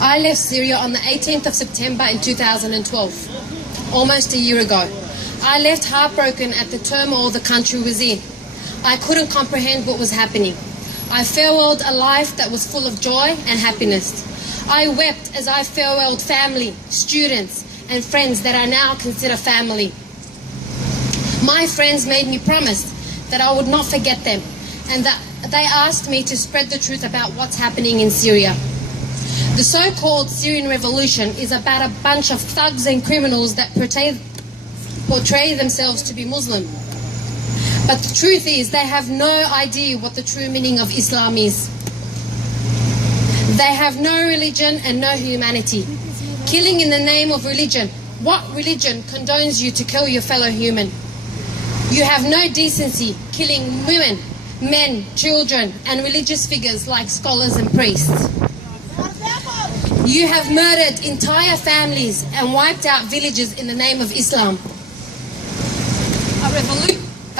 I left Syria on the 18th of September in 2012, almost a year ago. I left heartbroken at the turmoil the country was in. I couldn't comprehend what was happening. I farewelled a life that was full of joy and happiness. I wept as I farewelled family, students, and friends that I now consider family. My friends made me promise that I would not forget them, and that they asked me to spread the truth about what's happening in Syria. The so-called Syrian revolution is about a bunch of thugs and criminals that portray themselves to be Muslim. But the truth is, they have no idea what the true meaning of Islam is. They have no religion and no humanity. Killing in the name of religion. What religion condones you to kill your fellow human? You have no decency, killing women, men, children, and religious figures like scholars and priests. You have murdered entire families and wiped out villages in the name of Islam.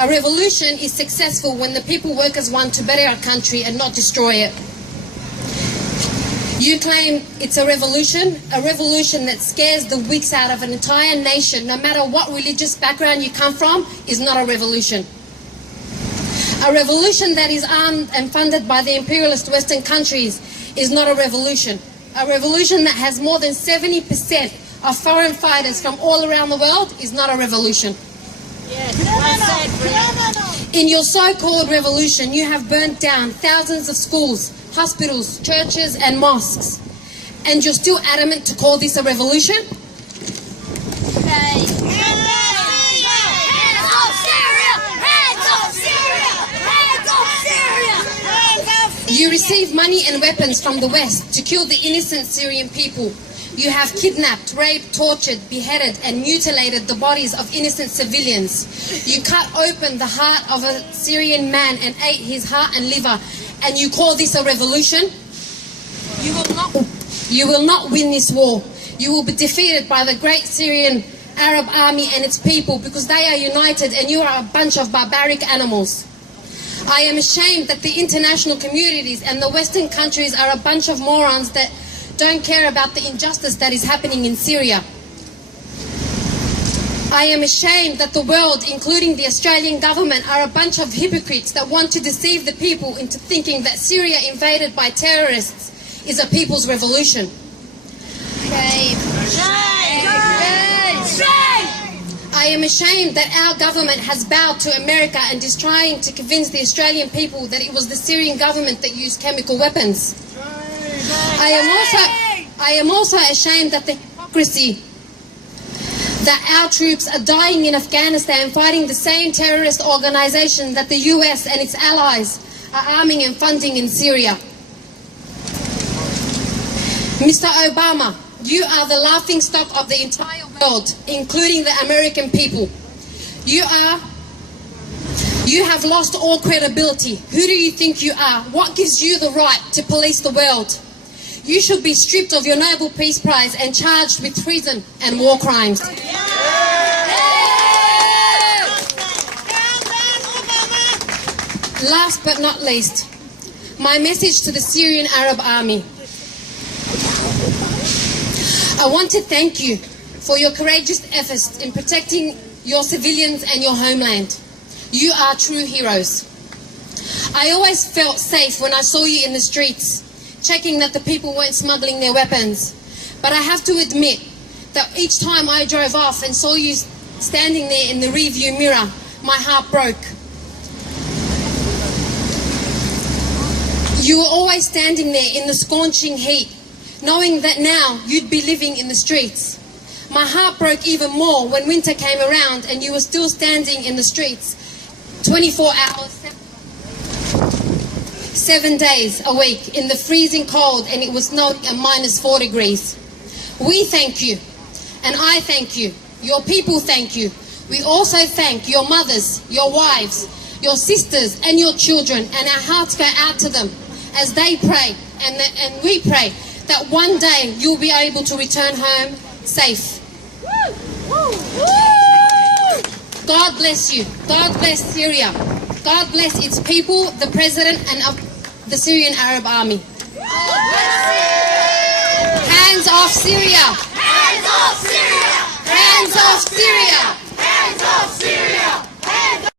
A revolution is successful when the people work as one to better our country and not destroy it. You claim it's a revolution that scares the wicks out of an entire nation, no matter what religious background you come from, is not a revolution. A revolution that is armed and funded by the imperialist Western countries is not a revolution. A revolution that has more than 70% of foreign fighters from all around the world is not a revolution. Yes, well said, in your so-called revolution, you have burnt down thousands of schools, hospitals, churches and mosques. And you're still adamant to call this a revolution? Okay. Hands off Syria! Hands off Syria! Hands off Syria! Hands off Syria! You receive money and weapons from the West to kill the innocent Syrian people. You have kidnapped, raped, tortured, beheaded and mutilated the bodies of innocent civilians. You cut open the heart of a Syrian man and ate his heart and liver, and you call this a revolution? You will not win this war. You will be defeated by the great Syrian Arab army and its people, because they are united and you are a bunch of barbaric animals. I am ashamed that the international communities and the Western countries are a bunch of morons that don't care about the injustice that is happening in Syria. I am ashamed that the world, including the Australian government, are a bunch of hypocrites that want to deceive the people into thinking that Syria invaded by terrorists is a people's revolution. Shame! Shame! Shame! I am ashamed that our government has bowed to America and is trying to convince the Australian people that it was the Syrian government that used chemical weapons. I am also ashamed that the hypocrisy that our troops are dying in Afghanistan fighting the same terrorist organization that the US and its allies are arming and funding in Syria. Mr. Obama, you are the laughingstock of the entire world, including the American people. You have lost all credibility. Who do you think you are? What gives you the right to police the world? You should be stripped of your Nobel Peace Prize and charged with treason and war crimes. Last but not least, my message to the Syrian Arab Army. I want to thank you for your courageous efforts in protecting your civilians and your homeland. You are true heroes. I always felt safe when I saw you in the streets, checking that the people weren't smuggling their weapons. But I have to admit that each time I drove off and saw you standing there in the rearview mirror, my heart broke. You were always standing there in the scorching heat, knowing that now you'd be living in the streets. My heart broke even more when winter came around and you were still standing in the streets 24 hours, 7 days a week in the freezing cold, and it was snowing at -4 degrees. We thank you, and I thank you. Your people thank you. We also thank your mothers, your wives, your sisters and your children, and our hearts go out to them as they pray, and we pray that one day you'll be able to return home safe. God bless you. God bless Syria. God bless its people, the president and the Syrian Arab Army. Hands off Syria! Hands off Syria! Hands off Syria!